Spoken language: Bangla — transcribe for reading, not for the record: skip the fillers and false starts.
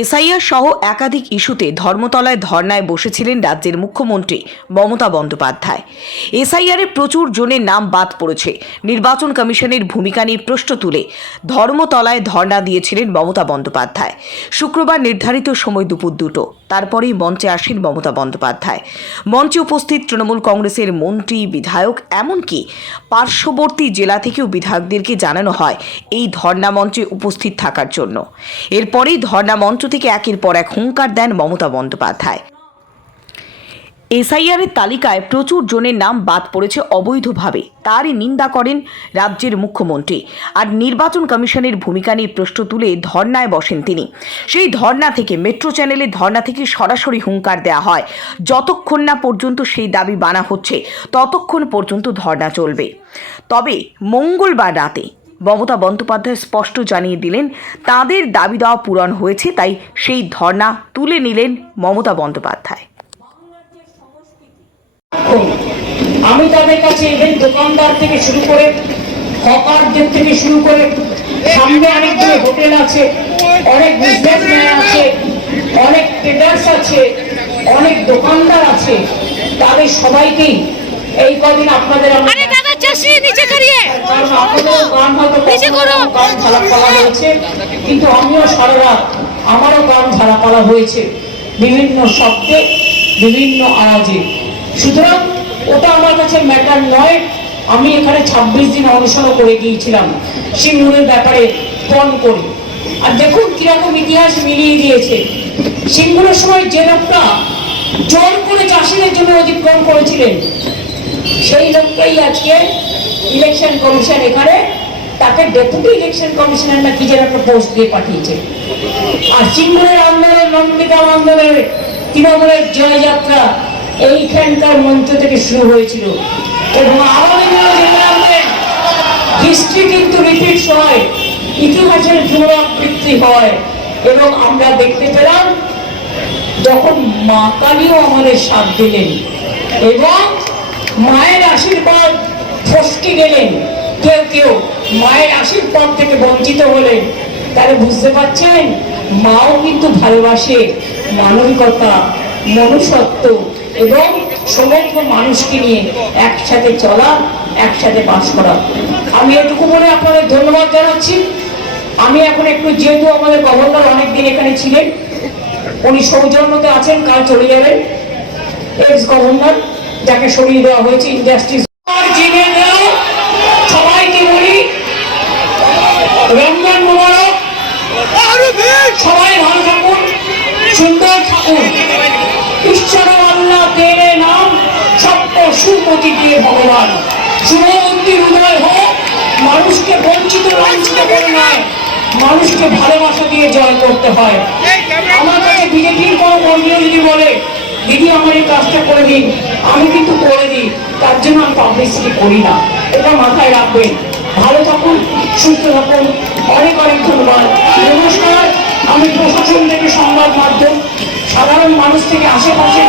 এসআইআর সহ একাধিক ইস্যুতে ধর্মতলায় ধর্নায় বসেছিলেন রাজ্যের মুখ্যমন্ত্রী মমতা বন্দ্যোপাধ্যায়। এসআইআরে প্রচুর জনের নাম বাদ পড়েছে। নির্বাচন কমিশনের ভূমিকা নিয়ে প্রশ্ন তুলে ধর্মতলায় ধর্না দিয়েছিলেন মমতা বন্দ্যোপাধ্যায়। শুক্রবার নির্ধারিত সময় দুপুর 2টো। তারপরেই মঞ্চে আসেন মমতা বন্দ্যোপাধ্যায়। মঞ্চে উপস্থিত তৃণমূল কংগ্রেসের মন্ত্রী, বিধায়ক, এমনকি পার্শ্ববর্তী জেলা থেকেও বিধায়কদেরকে জানানো হয় এই ধর্না মঞ্চে উপস্থিত থাকার জন্য। এরপরেই ধর্না মঞ্চ থেকে একের পর এক হুঙ্কার দেন মমতা বন্দ্যোপাধ্যায়। এসআইআরের তালিকায় প্রচুর জনের নাম বাদ পড়েছে অবৈধভাবে, তারই নিন্দা করেন রাজ্যের মুখ্যমন্ত্রী। আর নির্বাচন কমিশনের ভূমিকা নিয়ে প্রশ্ন তুলে ধর্নায় বসেন তিনি। সেই ধর্না থেকে মেট্রো চ্যানেলের ধর্না থেকে সরাসরি হুঙ্কার দেওয়া হয়, যতক্ষণ না পর্যন্ত সেই দাবি মানা হচ্ছে ততক্ষণ পর্যন্ত ধর্না চলবে। তবে মঙ্গলবার রাতে মমতা বন্দ্যোপাধ্যায় স্পষ্ট জানিয়ে দিলেন তাদের দাবি দেওয়া পূরণ হয়েছে, তাই সেই ধর্না তুলে নিলেন মমতা বন্দ্যোপাধ্যায়। আমি তাদের কাছে এদের দোকানদার থেকে শুরু করে হকারদের থেকে শুরু করে সামনে অনেকগুলো হোটেল আছে, অনেক বিজনেসম্যান আছে, অনেক ট্রেডার্স আছে, অনেক দোকানদার আছে, তাদের সবাইকেই এই কদিন আপনাদের কিন্তু আমিও সারা রাত আমারও গান ঝাড়াপালা হয়েছে বিভিন্ন শব্দে, বিভিন্ন আওয়াজে। সুতরাং ওটা আমার কাছে ম্যাটার নয়। আমি এখানে 26 দিন অনশন করে গিয়েছিলাম সিঙ্গুরের ব্যাপারে ফোন করি। আর দেখুন কিরকম ইতিহাস মিলিয়ে দিয়েছে। সিঙ্গুরের সময় যে লোকটা জোর করে চাষিদের জন্য অধিগ্রহণ করেছিলেন, সেই লোকটাই আজকে ইলেকশন কমিশন এখানে তাকে ডেপুটি ইলেকশন কমিশনার না কি যেন একটা পোস্ট দিয়ে পাঠিয়েছে। আর সিঙ্গুরের আন্দোলন, নন্দীগ্রাম আন্দোলনের তৃণমূলের জয়যাত্রা এইখানকার মঞ্চ থেকে শুরু হয়েছিল এবং আগামী দিনে হিস্ট্রি কিন্তু রিপিটস হয়, ইতিহাসের পুনরাবৃত্তি হয়। এবং আমরা দেখতে পেলাম যখন মা কালীও আমাদের সাথ দিলেন এবং মায়ের আশীর্বাদ ফসকে গেলেন, কেউ কেউ মায়ের আশীর্বাদ থেকে বঞ্চিত হলেন, তারা বুঝতে পারছেন মাও কিন্তু ভালোবাসে মানবিকতা, মনুষ্যত্ব এবং সমগ্র মানুষকে নিয়ে একসাথে চলা, একসাথে বাস করা। আমি এটুকু বলে আপনাদের ধন্যবাদ জানাচ্ছি। আমি এখন একটু, যেহেতু আমাদের গভর্নর অনেকদিন এখানে ছিলেন, উনি সৌজন্যতে আছেন, কাল চলে যাবেন, এক্স গভর্নর যাকে সরিয়ে দেওয়া হয়েছে ইন্ডাস্ট্রিজ। সবাইকে বলি রমজান মোবারক, সবাই ভালো থাকুন, সুন্দর থাকুন। ঈশ্বর আল্লাহ তেরে নাম সত্য সুমতি দিয়ে ভগবান শুভমন্দির উদয় হোক। মানুষকে বঞ্চিত লাঞ্ছিত করে নয়, মানুষকে ভালোবাসা দিয়ে জয় করতে হয়। আমার কাছে বিজেপির কোনো কর্মীও যদি বলে দিদি আমার এই কাজটা করে দিন, আমি কিন্তু করে দিই, তার জন্য আমি পাবলিসিটি করি না। এটা মাথায় রাখবেন। ভালো থাকুন, সুস্থ থাকুন। অনেক অনেক ধন্যবাদ, নমস্কার। আমি প্রশাসন থেকে, সংবাদ মাধ্যম, সাধারণ মানুষ থেকে, আশেপাশে